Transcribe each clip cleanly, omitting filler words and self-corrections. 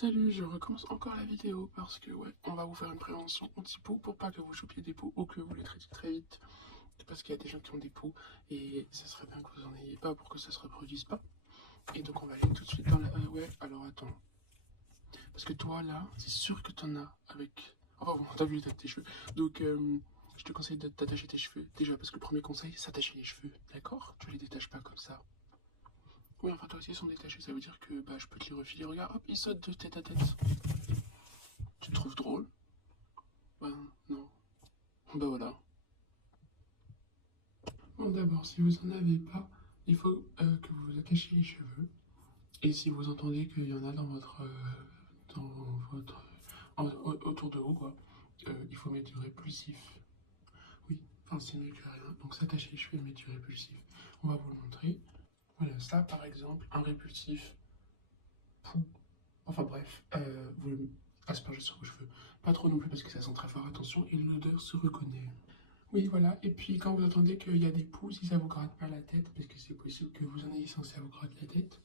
Salut, je recommence encore la vidéo parce que ouais, on va vous faire une prévention anti-poux pour pas que vous chopiez des poux ou que vous les traitiez très vite. Parce qu'il y a des gens qui ont des poux et ça serait bien que vous en ayez pas pour que ça se reproduise pas. Et donc on va aller tout de suite dans la... ouais, alors attends. Parce que toi là, c'est sûr que t'en as avec... Enfin bon, t'as vu l'état de tes cheveux. Donc je te conseille de t'attacher tes cheveux. Déjà parce que le premier conseil, s'attacher les cheveux, d'accord? Tu les détaches pas comme ça. Oui, enfin toi aussi ils sont détachés, ça veut dire que bah, je peux te les refiler. Regarde, hop, ils sautent de tête à tête. Tu te trouves drôle? Ben non. Ben voilà. Bon d'abord, si vous en avez pas, il faut que vous vous attachiez les cheveux. Et si vous entendez qu'il y en a dans votre... autour de vous, quoi, il faut mettre du répulsif. Oui, enfin c'est mieux que rien. Donc s'attacher les cheveux et mettre du répulsif. On va vous le montrer. Voilà, ça par exemple, un répulsif. Pou. Enfin bref, vous le aspergez sur vos cheveux. Pas trop non plus parce que ça sent très fort, attention, et l'odeur se reconnaît. Oui, voilà. Et puis, quand vous entendez qu'il y a des poux, si ça vous gratte pas la tête, parce que c'est possible que vous en ayez sans ça vous gratte la tête,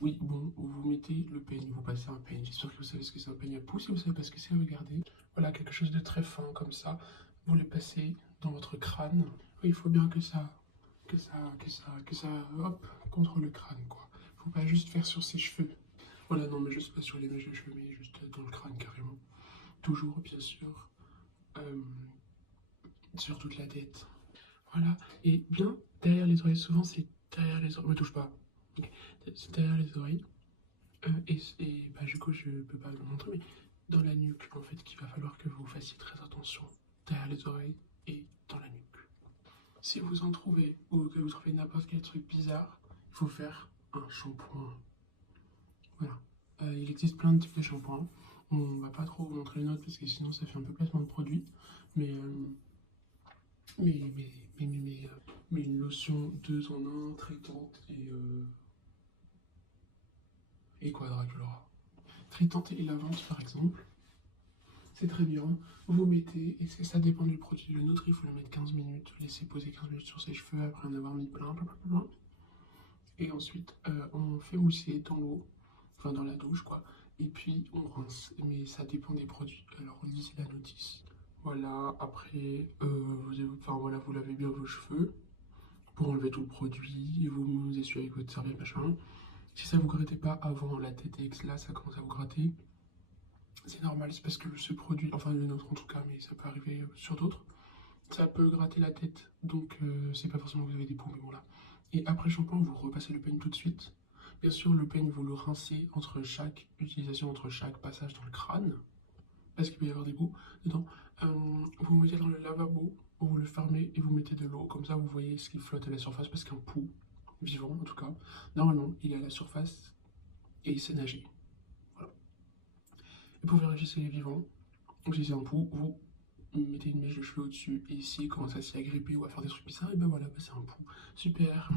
oui, bon, vous mettez le peigne, vous passez un peigne. J'espère que vous savez ce que c'est un peigne à poux. Si vous savez pas ce que c'est, regardez. Voilà, quelque chose de très fin comme ça. Vous le passez dans votre crâne. Oui, il faut bien hop, contre le crâne, quoi. Faut pas juste faire sur ses cheveux. Voilà, non, mais juste pas sur les mèches de cheveux, mais juste dans le crâne, carrément. Toujours, bien sûr. Euh, sur toute la tête. Voilà, et bien derrière les oreilles, souvent c'est derrière les oreilles, me touche pas, okay. C'est derrière les oreilles, bah, du coup je peux pas vous le montrer, mais dans la nuque en fait qu'il va falloir que vous fassiez très attention, derrière les oreilles et dans la nuque. Si vous en trouvez, ou que vous trouvez n'importe quel truc bizarre, il faut faire un shampoing. Voilà, il existe plein de types de shampoings, on va pas trop vous montrer une autre parce que sinon ça fait un peu placement de produit, mais mais une lotion 2 en 1, traitante et Quadraculora. Traitante et lavante par exemple, c'est très bien. Vous mettez, et ça dépend du produit. Le nôtre, il faut le mettre 15 minutes, laisser poser 15 minutes sur ses cheveux après en avoir mis plein. Et ensuite, on fait mousser dans l'eau, enfin dans la douche quoi. Et puis on rince, mais ça dépend des produits. Alors lisez la notice. Voilà, après, vous lavez bien vos cheveux pour enlever tout le produit, vous essuyez avec votre serviette, machin. Si ça vous grattait pas avant la tête et que là ça commence à vous gratter, c'est normal, c'est parce que ce produit, enfin le nôtre en tout cas, mais ça peut arriver sur d'autres, ça peut gratter la tête, donc c'est pas forcément que vous avez des poux, mais bon là. Et après shampoing, vous repassez le peigne tout de suite. Bien sûr, le peigne, vous le rincez entre chaque utilisation, entre chaque passage dans le crâne, parce qu'il peut y avoir des bouts dedans. Vous mettez dans le lavabo, vous le fermez et vous mettez de l'eau, comme ça vous voyez ce qui flotte à la surface, parce qu'un poux, vivant en tout cas, normalement il est à la surface et il sait nager. Voilà. Et pour vérifier s'il est vivant, donc si c'est un poux, vous mettez une mèche de cheveux au-dessus et s'il commence à s'y agripper ou à faire des trucs bizarres, et ben voilà, c'est un poux. Super.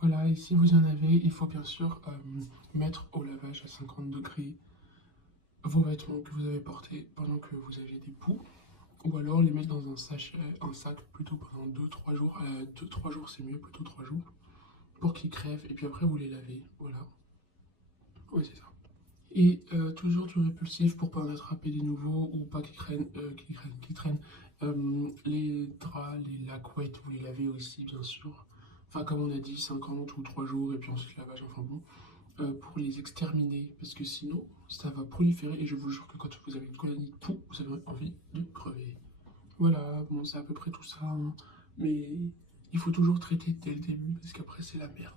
Voilà, et si vous en avez, il faut bien sûr mettre au lavage à 50 degrés vos vêtements que vous avez portés pendant que vous aviez des poux. Ou alors les mettre dans un sachet, un sac plutôt pendant 2-3 jours. 2-3 jours c'est mieux, plutôt 3 jours. Pour qu'ils crèvent et puis après vous les lavez. Voilà. Oui c'est ça. Et toujours du répulsif pour pas en attraper des nouveaux ou pas qu'ils traînent. Les draps, les lacquettes, vous les lavez aussi bien sûr. Enfin comme on a dit, 50 ou 3 jours et puis ensuite lavage, enfin bon. Pour les exterminer parce que sinon ça va proliférer et je vous jure que quand vous avez une colonie de poux, vous avez envie de crever. Voilà, bon c'est à peu près tout ça, hein. Mais il faut toujours traiter dès le début parce qu'après c'est la merde.